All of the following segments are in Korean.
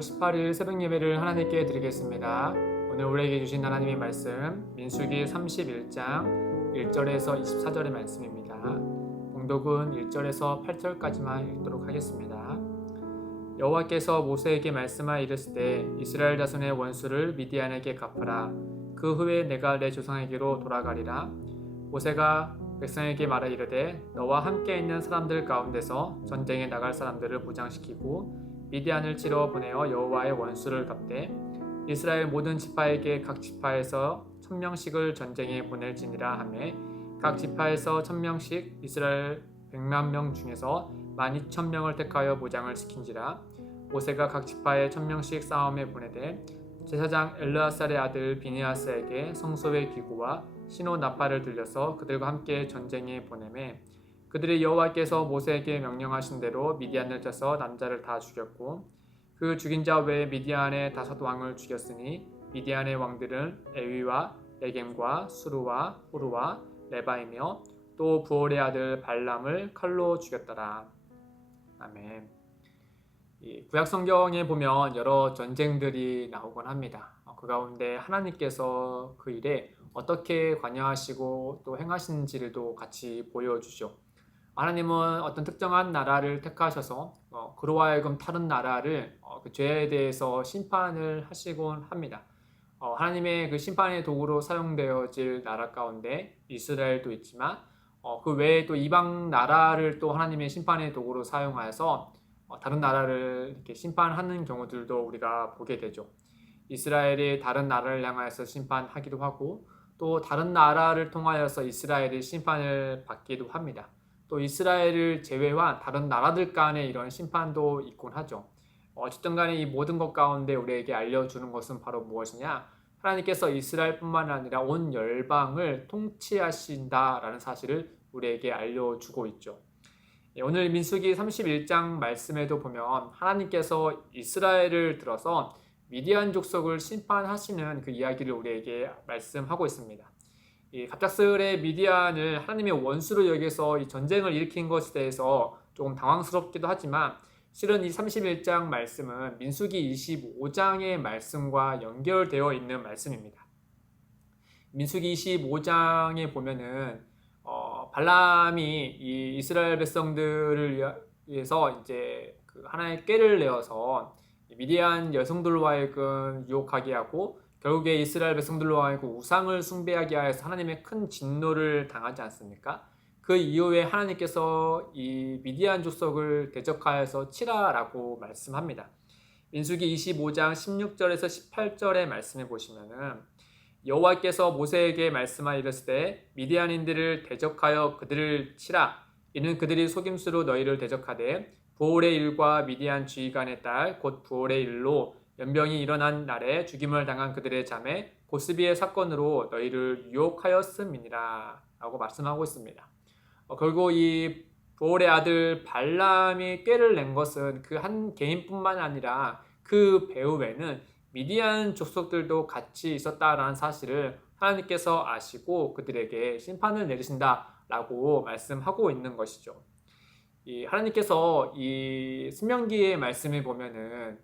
5월 18일 새벽 예배를 하나님께 드리겠습니다. 오늘 우리에게 주신 하나님의 말씀 민수기 31장 1절에서 24절의 말씀입니다. 봉독은 1절에서 8절까지만 읽도록 하겠습니다. 여호와께서 모세에게 말씀하여 이르시되 이스라엘 자손의 원수를 미디안에게 갚으라. 그 후에 내가 내 조상에게로 돌아가리라. 모세가 백성에게 말하 이르되 너와 함께 있는 사람들 가운데서 전쟁에 나갈 사람들을 무장시키고 미디안을 치러 보내어 여호와의 원수를 갚되 이스라엘 모든 지파에게 각 지파에서 1000명씩을 전쟁에 보낼지니라 하매 각 지파에서 1000명씩 이스라엘 100만 명 중에서 12000명을 택하여 무장을 시킨지라. 모세가 각 지파에 1000명씩 싸움에 보내되 제사장 엘르아살의 아들 비느하스에게 성소의 기구와 신호 나팔을 들려서 그들과 함께 전쟁에 보내매 그들이 여호와께서 모세에게 명령하신 대로 미디안을 쳐서 남자를 다 죽였고 그 죽인 자 외에 미디안의 5 왕을 죽였으니 미디안의 왕들은 에위와 레겜과 수루와 후루와 레바이며 또 부올의 아들 발람을 칼로 죽였더라. 아멘. 구약 성경에 보면 여러 전쟁들이 나오곤 합니다. 그 가운데 하나님께서 그 일에 어떻게 관여하시고 또 행하시는지를 또 같이 보여주죠. 하나님은 어떤 특정한 나라를 택하셔서 그로 하여금 다른 나라를 그 죄에 대해서 심판을 하시곤 합니다. 하나님의 그 심판의 도구로 사용되어질 나라 가운데 이스라엘도 있지만 그 외에 또 이방 나라를 또 하나님의 심판의 도구로 사용하여서 다른 나라를 이렇게 심판하는 경우들도 우리가 보게 되죠. 이스라엘이 다른 나라를 향하여서 심판하기도 하고 또 다른 나라를 통하여서 이스라엘이 심판을 받기도 합니다. 또 이스라엘을 제외한 다른 나라들 간의 이런 심판도 있곤 하죠. 어쨌든 간에 이 모든 것 가운데 우리에게 알려주는 것은 바로 무엇이냐? 하나님께서 이스라엘뿐만 아니라 온 열방을 통치하신다라는 사실을 우리에게 알려주고 있죠. 오늘 민수기 31장 말씀에도 보면 하나님께서 이스라엘을 들어서 미디안 족속을 심판하시는 그 이야기를 우리에게 말씀하고 있습니다. 이 갑작스레 미디안을 하나님의 원수로 여겨서 이 전쟁을 일으킨 것에 대해서 조금 당황스럽기도 하지만 실은 이 31장 말씀은 민수기 25장의 말씀과 연결되어 있는 말씀입니다. 민수기 25장에 보면은 발람이 이 이스라엘 백성들을 위해서 이제 그 하나의 꾀를 내어서 미디안 여성들로 하여금 유혹하게 하고 결국에 이스라엘 백성들로 하여금 우상을 숭배하게 하여서 하나님의 큰 진노를 당하지 않습니까? 그 이후에 하나님께서 이 미디안 족속을 대적하여서 치라라고 말씀합니다. 민수기 25장 16절에서 18절의 말씀에 보시면은 여호와께서 모세에게 말씀하여 이르시되 미디안인들을 대적하여 그들을 치라. 이는 그들이 속임수로 너희를 대적하되 부올의 일과 미디안 지휘관의 딸 곧 부올의 일로 연병이 일어난 날에 죽임을 당한 그들의 자매 고스비의 사건으로 너희를 유혹하였음이니라 라고 말씀하고 있습니다. 결국 이 부올의 아들 발람이 꾀를 낸 것은 그 한 개인뿐만 아니라 그 배후에는 미디안 족속들도 같이 있었다라는 사실을 하나님께서 아시고 그들에게 심판을 내리신다라고 말씀하고 있는 것이죠. 이 하나님께서 이 신명기의 말씀에 보면은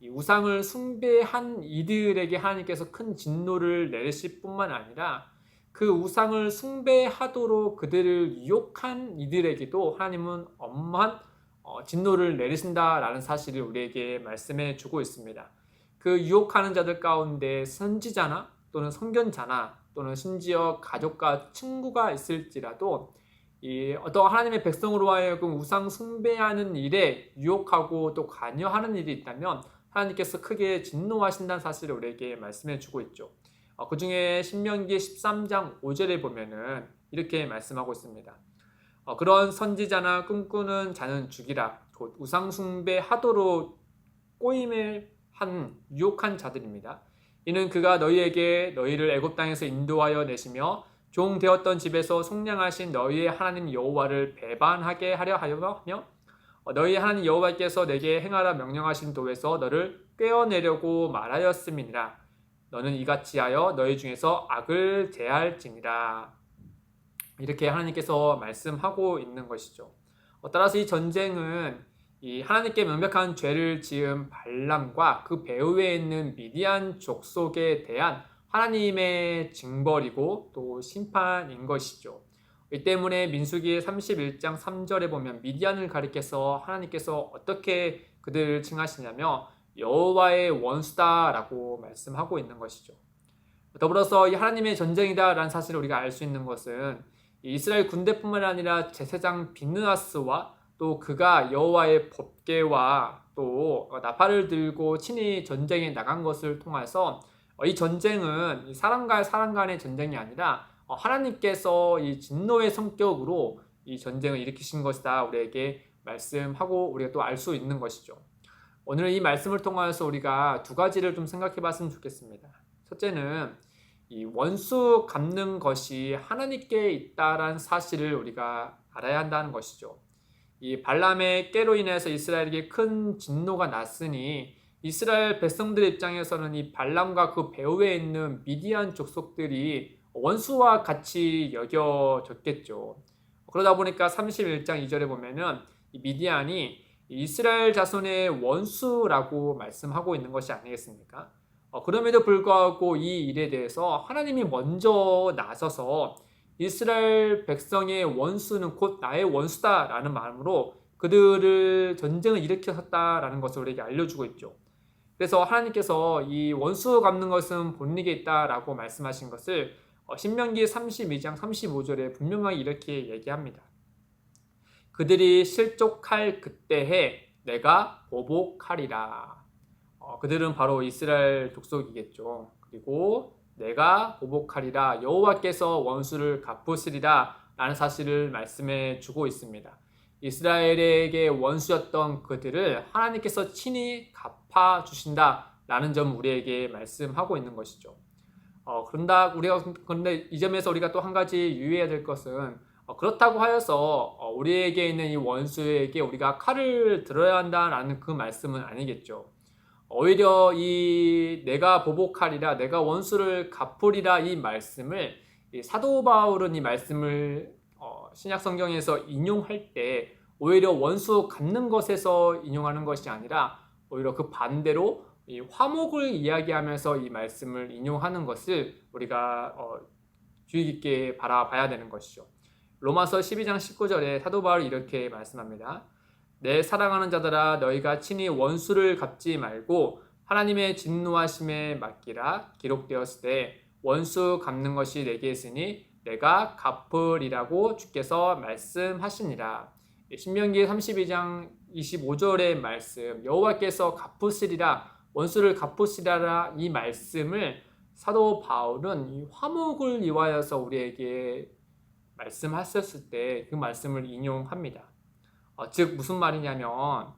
이 우상을 숭배한 이들에게 하나님께서 큰 진노를 내리실 뿐만 아니라 그 우상을 숭배하도록 그들을 유혹한 이들에게도 하나님은 엄한 진노를 내리신다라는 사실을 우리에게 말씀해 주고 있습니다. 그 유혹하는 자들 가운데 선지자나 또는 선견자나 또는 심지어 가족과 친구가 있을지라도 이 어떤 하나님의 백성으로 하여금 우상 숭배하는 일에 유혹하고 또 관여하는 일이 있다면 하나님께서 크게 진노하신다는 사실을 우리에게 말씀해 주고 있죠. 그 중에 신명기 13장 5절에 보면은 이렇게 말씀하고 있습니다. 그런 선지자나 꿈꾸는 자는 죽이라. 곧 우상 숭배하도록 꼬임을 한 유혹한 자들입니다. 이는 그가 너희에게 너희를 애굽 땅에서 인도하여 내시며 종 되었던 집에서 속량하신 너희의 하나님 여호와를 배반하게 하려 하며 너희 하나님 여호와께서 내게 행하라 명령하신 도에서 너를 꿰어내려고 말하였음이니라. 너는 이같이 하여 너희 중에서 악을 제할지니라. 이렇게 하나님께서 말씀하고 있는 것이죠. 따라서 이 전쟁은 이 하나님께 명백한 죄를 지은 발람과 그 배후에 있는 미디안 족속에 대한 하나님의 징벌이고 또 심판인 것이죠. 이 때문에 민수기 31장 3절에 보면 미디안을 가리켜서 하나님께서 어떻게 그들을 칭하시냐며 여호와의 원수다라고 말씀하고 있는 것이죠. 더불어서 이 하나님의 전쟁이다라는 사실을 우리가 알 수 있는 것은 이스라엘 군대뿐만 아니라 제사장 빈느하스와 또 그가 여호와의 법궤와 또 나팔을 들고 친히 전쟁에 나간 것을 통해서 이 전쟁은 사람과 사람 간의 전쟁이 아니라 하나님께서 이 진노의 성격으로 이 전쟁을 일으키신 것이다 우리에게 말씀하고 우리가 또 알 수 있는 것이죠. 오늘 이 말씀을 통해서 우리가 두 가지를 좀 생각해 봤으면 좋겠습니다. 첫째는 이 원수 갚는 것이 하나님께 있다라는 사실을 우리가 알아야 한다는 것이죠. 이 발람의 깨로 인해서 이스라엘에게 큰 진노가 났으니 이스라엘 백성들의 입장에서는 이 발람과 그 배후에 있는 미디안 족속들이 원수와 같이 여겨졌겠죠. 그러다 보니까 31장 2절에 보면은 이 미디안이 이스라엘 자손의 원수라고 말씀하고 있는 것이 아니겠습니까? 그럼에도 불구하고 이 일에 대해서 하나님이 먼저 나서서 이스라엘 백성의 원수는 곧 나의 원수다라는 마음으로 그들을 전쟁을 일으켰다라는 것을 우리에게 알려주고 있죠. 그래서 하나님께서 이 원수 갚는 것은 본능에 있다라고 말씀하신 것을 신명기 32장 35절에 분명하게 이렇게 얘기합니다. 그들이 실족할 그때에 내가 보복하리라. 그들은 바로 이스라엘 족속이겠죠. 그리고 내가 보복하리라 여호와께서 원수를 갚으시리라 라는 사실을 말씀해 주고 있습니다. 이스라엘에게 원수였던 그들을 하나님께서 친히 갚아주신다 라는 점 우리에게 말씀하고 있는 것이죠. 그런데 이 점에서 우리가 또 한 가지 유의해야 될 것은 그렇다고 하여서 우리에게 있는 이 원수에게 우리가 칼을 들어야 한다라는 그 말씀은 아니겠죠. 오히려 이 내가 보복하리라 내가 원수를 갚으리라 이 말씀을 이 사도 바울은 이 말씀을 신약 성경에서 인용할 때 오히려 원수 갚는 것에서 인용하는 것이 아니라 오히려 그 반대로 이 화목을 이야기하면서 이 말씀을 인용하는 것을 우리가 주의 깊게 바라봐야 되는 것이죠. 로마서 12장 19절에 사도 바울이 이렇게 말씀합니다. 내 사랑하는 자들아 너희가 친히 원수를 갚지 말고 하나님의 진노하심에 맡기라 기록되었을 때 원수 갚는 것이 내게 있으니 내가 갚으리라고 주께서 말씀하시니라. 신명기 32장 25절의 말씀 여호와께서 갚으시리라 원수를 갚으시리라 이 말씀을 사도 바울은 이 화목을 이화여서 우리에게 말씀하셨을 때 그 말씀을 인용합니다. 즉 무슨 말이냐면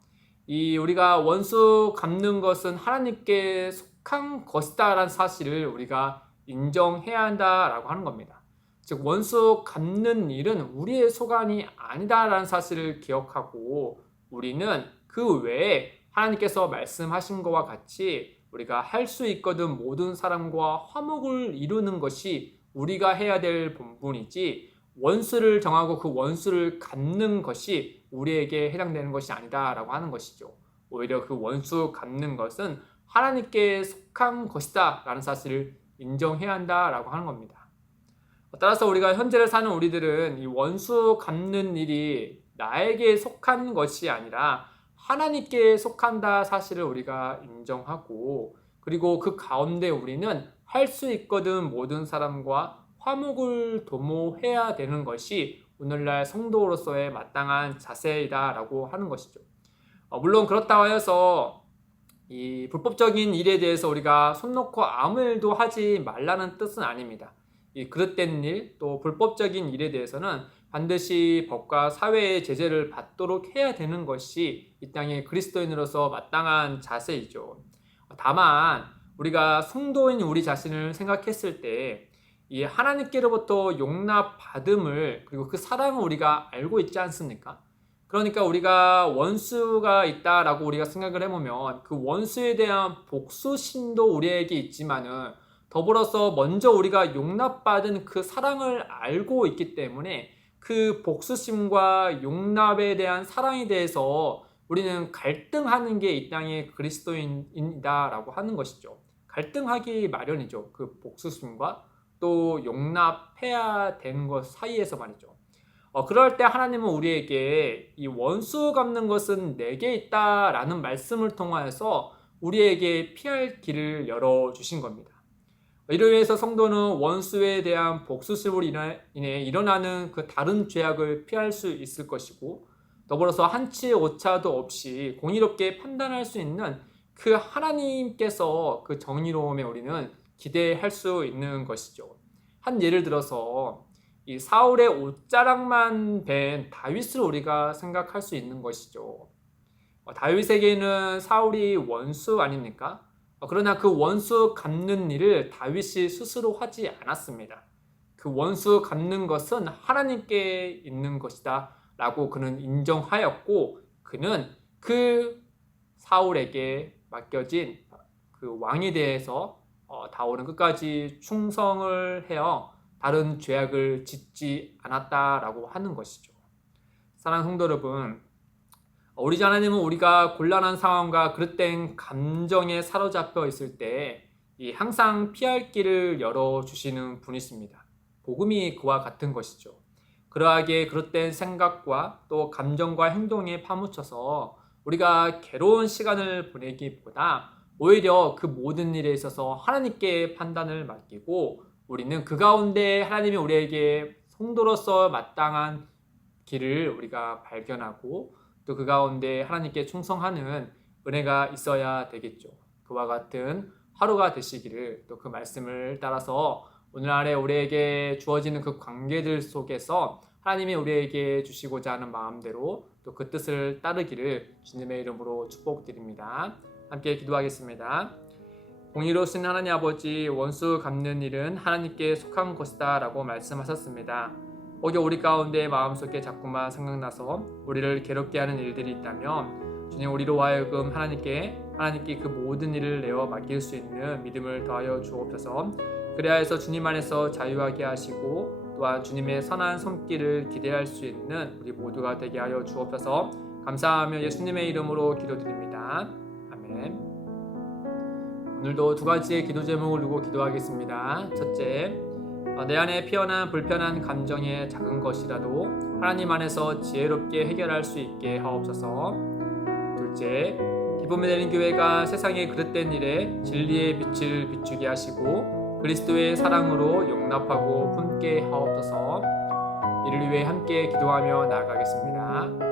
이 우리가 원수 갚는 것은 하나님께 속한 것이다라는 사실을 우리가 인정해야 한다라고 하는 겁니다. 즉 원수 갚는 일은 우리의 소관이 아니다라는 사실을 기억하고 우리는 그 외에 하나님께서 말씀하신 것과 같이 우리가 할 수 있거든 모든 사람과 화목을 이루는 것이 우리가 해야 될 본분이지 원수를 정하고 그 원수를 갚는 것이 우리에게 해당되는 것이 아니다라고 하는 것이죠. 오히려 그 원수 갚는 것은 하나님께 속한 것이다 라는 사실을 인정해야 한다라고 하는 겁니다. 따라서 우리가 현재를 사는 우리들은 이 원수 갚는 일이 나에게 속한 것이 아니라 하나님께 속한다 사실을 우리가 인정하고 그리고 그 가운데 우리는 할 수 있거든 모든 사람과 화목을 도모해야 되는 것이 오늘날 성도로서의 마땅한 자세이다라고 하는 것이죠. 물론 그렇다고 해서 이 불법적인 일에 대해서 우리가 손 놓고 아무 일도 하지 말라는 뜻은 아닙니다. 이 그릇된 일, 또 불법적인 일에 대해서는 반드시 법과 사회의 제재를 받도록 해야 되는 것이 이 땅의 그리스도인으로서 마땅한 자세이죠. 다만 우리가 성도인 우리 자신을 생각했을 때 이 하나님께로부터 용납 받음을 그리고 그 사랑을 우리가 알고 있지 않습니까? 그러니까 우리가 원수가 있다라고 우리가 생각을 해보면 그 원수에 대한 복수심도 우리에게 있지만은 더불어서 먼저 우리가 용납받은 그 사랑을 알고 있기 때문에 그 복수심과 용납에 대한 사랑에 대해서 우리는 갈등하는 게 이 땅의 그리스도인이다라고 하는 것이죠. 갈등하기 마련이죠. 그 복수심과 또 용납해야 되는 것 사이에서 말이죠. 그럴 때 하나님은 우리에게 이 원수 갚는 것은 내게 있다라는 말씀을 통하여서 우리에게 피할 길을 열어주신 겁니다. 이로 인해서 성도는 원수에 대한 복수심으로 인해 일어나는 그 다른 죄악을 피할 수 있을 것이고, 더불어서 한치의 오차도 없이 공의롭게 판단할 수 있는 그 하나님께서 그 정의로움에 우리는 기대할 수 있는 것이죠. 한 예를 들어서 이 사울의 옷자락만 벤 다윗을 우리가 생각할 수 있는 것이죠. 다윗에게는 사울이 원수 아닙니까? 그러나 그 원수 갚는 일을 다윗이 스스로 하지 않았습니다. 그 원수 갚는 것은 하나님께 있는 것이다 라고 그는 인정하였고, 그는 그 사울에게 맡겨진 그 왕에 대해서 다윗은 끝까지 충성을 해요 다른 죄악을 짓지 않았다라고 하는 것이죠. 사랑하는 성도 여러분, 우리 하나님은 우리가 곤란한 상황과 그릇된 감정에 사로잡혀 있을 때 항상 피할 길을 열어주시는 분이십니다. 복음이 그와 같은 것이죠. 그러하게 그릇된 생각과 또 감정과 행동에 파묻혀서 우리가 괴로운 시간을 보내기보다 오히려 그 모든 일에 있어서 하나님께 판단을 맡기고, 우리는 그 가운데 하나님이 우리에게 성도로서 마땅한 길을 우리가 발견하고 또 그 가운데 하나님께 충성하는 은혜가 있어야 되겠죠. 그와 같은 하루가 되시기를, 또 그 말씀을 따라서 오늘날에 우리에게 주어지는 그 관계들 속에서 하나님이 우리에게 주시고자 하는 마음대로 또 그 뜻을 따르기를 주님의 이름으로 축복드립니다. 함께 기도하겠습니다. 공의로우신 하나님 아버지, 원수 갚는 일은 하나님께 속한 것이다 라고 말씀하셨습니다. 오히려 우리 가운데 마음속에 자꾸만 생각나서 우리를 괴롭게 하는 일들이 있다면 주님, 우리로 하여금 하나님께 그 모든 일을 내어 맡길 수 있는 믿음을 더하여 주옵소서. 그래야 해서 주님 안에서 자유하게 하시고 또한 주님의 선한 손길을 기대할 수 있는 우리 모두가 되게 하여 주옵소서. 감사하며 예수님의 이름으로 기도드립니다. 아멘. 오늘도 두 가지의 기도 제목을 두고 기도하겠습니다. 첫째, 내 안에 피어난 불편한 감정의 작은 것이라도 하나님 안에서 지혜롭게 해결할 수 있게 하옵소서. 둘째, 기쁨이 되는 교회가 세상의 그릇된 일에 진리의 빛을 비추게 하시고 그리스도의 사랑으로 용납하고 품게 하옵소서. 이를 위해 함께 기도하며 나아가겠습니다.